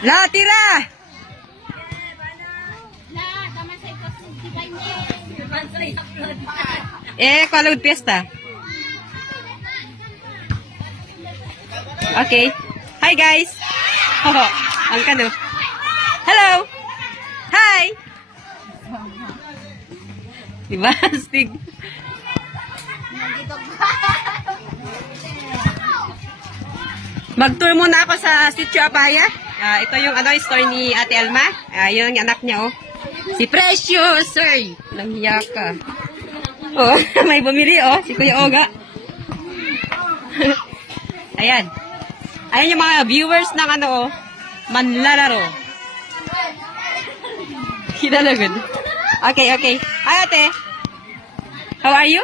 La, tira! Kalawad piyesta. Okay. Hi, guys. Oh, ang kano. Hello. Hi. Diba? Stig. Mag-tour muna ako sa Sitio Apaya. Ito yung store ni Ate Alma. Yun yung anak niya, oh. Si Precious, sir. Nanghiya ka. Oh, may bumili, oh. Si Kuya Oga. Ayan. Ayan yung mga viewers ng oh. Manlalaro. Kinalagon. Okay, okay. Hi, Ate. How are you?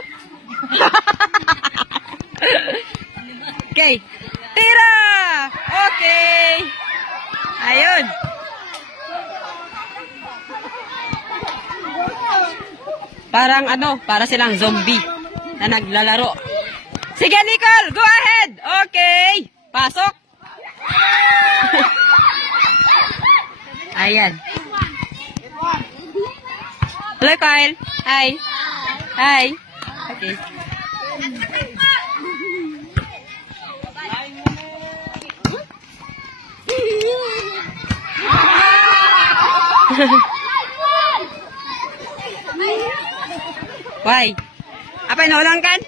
Okay. Tira! Okay. Ayun. Parang para silang zombie na naglalaro. Sige, Nicole, go ahead. Okay. Pasok. Ayan. Hello, Kyle. Hi. Hi. Okay. Why? Apa inulang kan?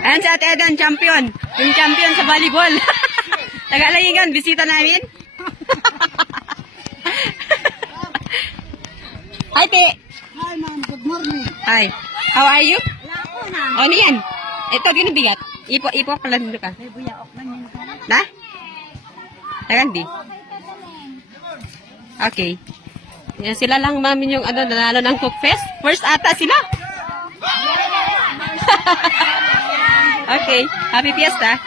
Ayan si Ate Eden, champion. Yung champion sa volleyball. Tagalayigan, bisita namin. Hi, Te. Hi, ma'am. Good morning. Hi. How are you? Ano yan? Ito, ginibigat. Ipo ka lang dito ka. Na? Tagandi. Okay. Yan, sila lang mami yung nanalo ng Cook Fest. First ata sila. Okay. Happy Fiesta.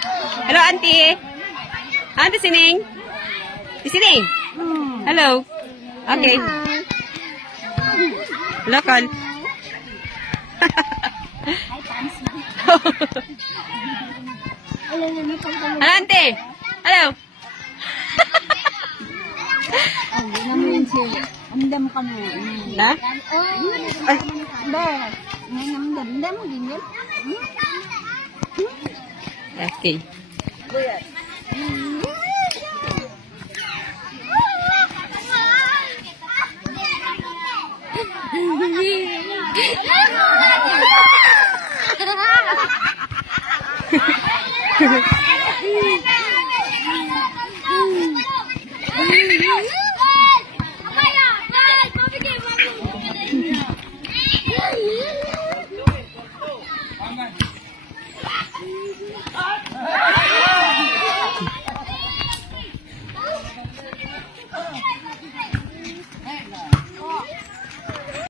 Hello, Auntie. Auntie Sining. Sining. Hello. Okay. Local. Hello, Auntie. Hello. Amdam ka mo. Na? Ay. Namdam din yun. Okay.